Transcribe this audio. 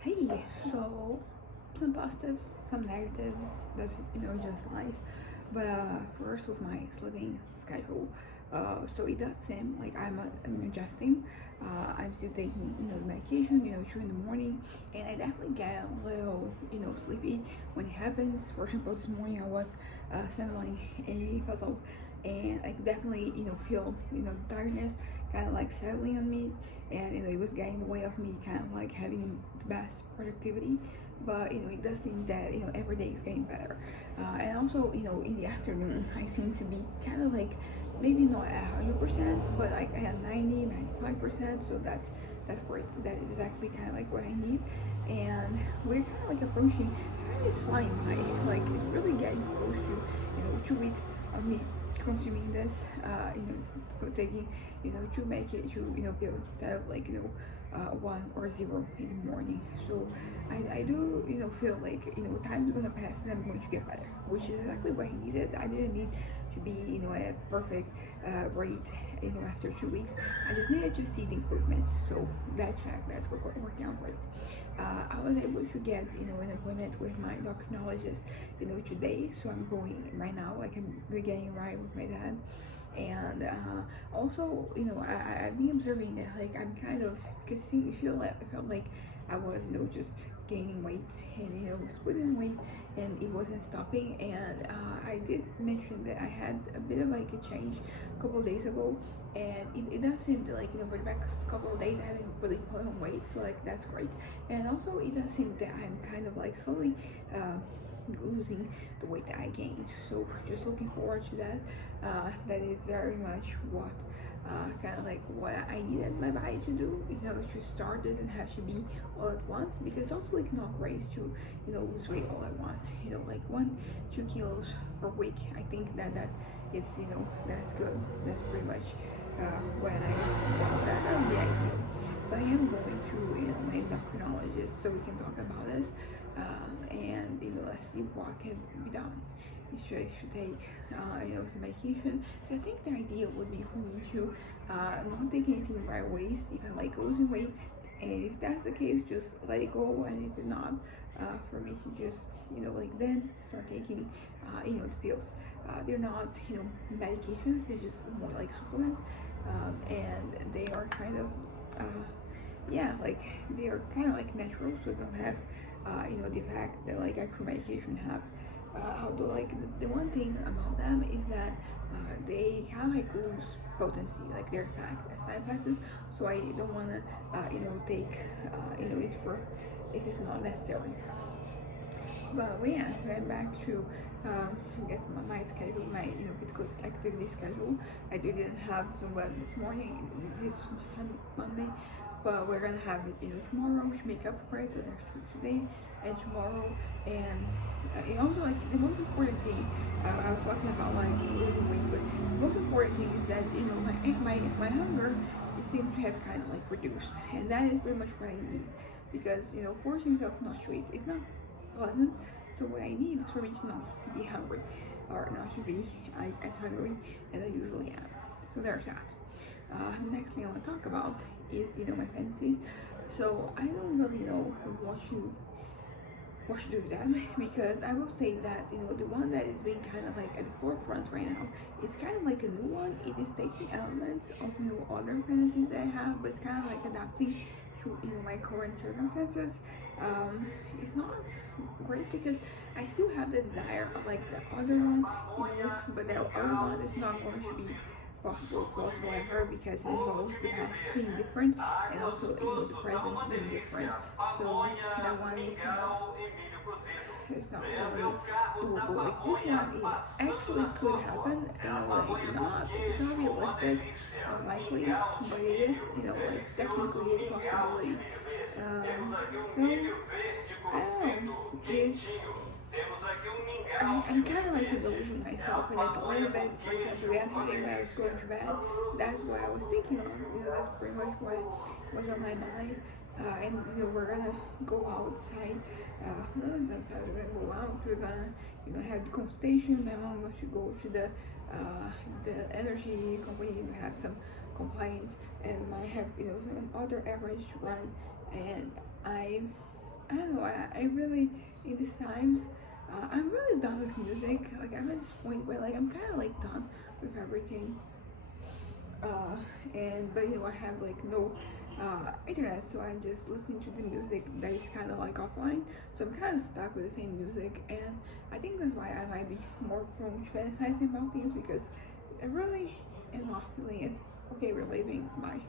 Hey, so some positives, some negatives. That's just life. But first, with my sleeping schedule, so it does seem like I'm adjusting. I'm still taking the medication 2 in the morning, and I definitely get a little sleepy when it happens. For example, this morning I was assembling a puzzle, and I definitely feel tiredness kind of like settling on me, and it was getting in the way of me kind of like having the best productivity. But it does seem that every day is getting better, and also in the afternoon I seem to be kind of like maybe not at 100%, but like at 90, 95%. So that's great. That is exactly kind of like what I need, and we're kind of like approaching. Time is flying by. Like it's really getting close to 2 weeks of me consuming this, taking, to make it to, pills instead of like, 1 or 0 in the morning. So I do, feel like, time is gonna pass and I'm going to get better, which is exactly what I needed. I didn't need to be, at a perfect rate, after 2 weeks. I just needed to see the improvement. So that's working out great. I was able to get, an appointment with my endocrinologist, today. So I'm going right now, like I'm getting right with my dad. And also, I've been observing that, like, I'm kind of, because I felt like I was, just gaining weight and, was putting weight and it wasn't stopping. And I did mention that I had a bit of like a change a couple of days ago, and it does seem that, like, for the past couple of days I haven't really put on weight, so like that's great. And also it does seem that I'm kind of like slowly losing the weight that I gained, so just looking forward to that. That is very much what kind of like what I needed my body to do. To start doesn't have to be all at once, because it's also like not great to lose weight all at once. Like 1-2 kilos per week. I think that is that's good. That's pretty much when I want that would be ideal. But I am going to my endocrinologist so we can talk about this, and let's see what can be done. Should take some medication. I think the idea would be for me to not take anything right away, even like losing weight. And if that's the case, just let it go. And if not, for me to just like then start taking the pills. They're not medications. They're just more like supplements, and they are kind of yeah, like they are kind of like natural, so don't have the effect that like actual medication have. Although like the one thing about them is that they kind of like lose potency, like their effect as time passes. So I don't want to take it for if it's not necessary. But yeah, going back to I guess my schedule, my physical activity schedule. I didn't have Zumba this morning. This Monday, but we're gonna have it tomorrow, which make up for it. So there's two today and tomorrow, and also like the most important thing. I was talking about like losing weight, but the most important thing is that my hunger it seems to have kind of like reduced, and that is pretty much what I need, because forcing yourself not to eat is not pleasant. So what I need is for me to not be hungry, or not to be like as hungry as I usually am. So there's that. The next thing I want to talk about is my fantasies. So I don't really know what to do with them, because I will say that the one that is being kind of like at the forefront right now, it's kind of like a new one. It is taking elements of other fantasies that I have, but it's kind of like adapting to my current circumstances. It's not great because I still have the desire of like the other one, but the other one is not going to be plausible ever, because it involves the past being different and also the present being different. So that one is not it's not really doable. Like this one, it actually could happen. Like it's not realistic. It's not likely, but it is. Like technically a possibility. So I don't know. I'm kind of like indulging myself in it a little bit. For example, yesterday when I was going to bed, that's what I was thinking of. That's pretty much what was on my mind. And we're gonna go outside. Not outside. We're gonna go out. We're gonna have the consultation. My mom going to go to the energy company. We have some complaints, and might have some other errands to run. And I I don't know. I really in these times, I'm really done with music. Like I'm at this point where like I'm kind of like done with everything. And but I have like no internet, so I'm just listening to the music that is kind of like offline. So I'm kind of stuck with the same music, and I think that's why I might be more prone to fantasizing about things because I really am not feeling it. Okay, we're leaving. Bye.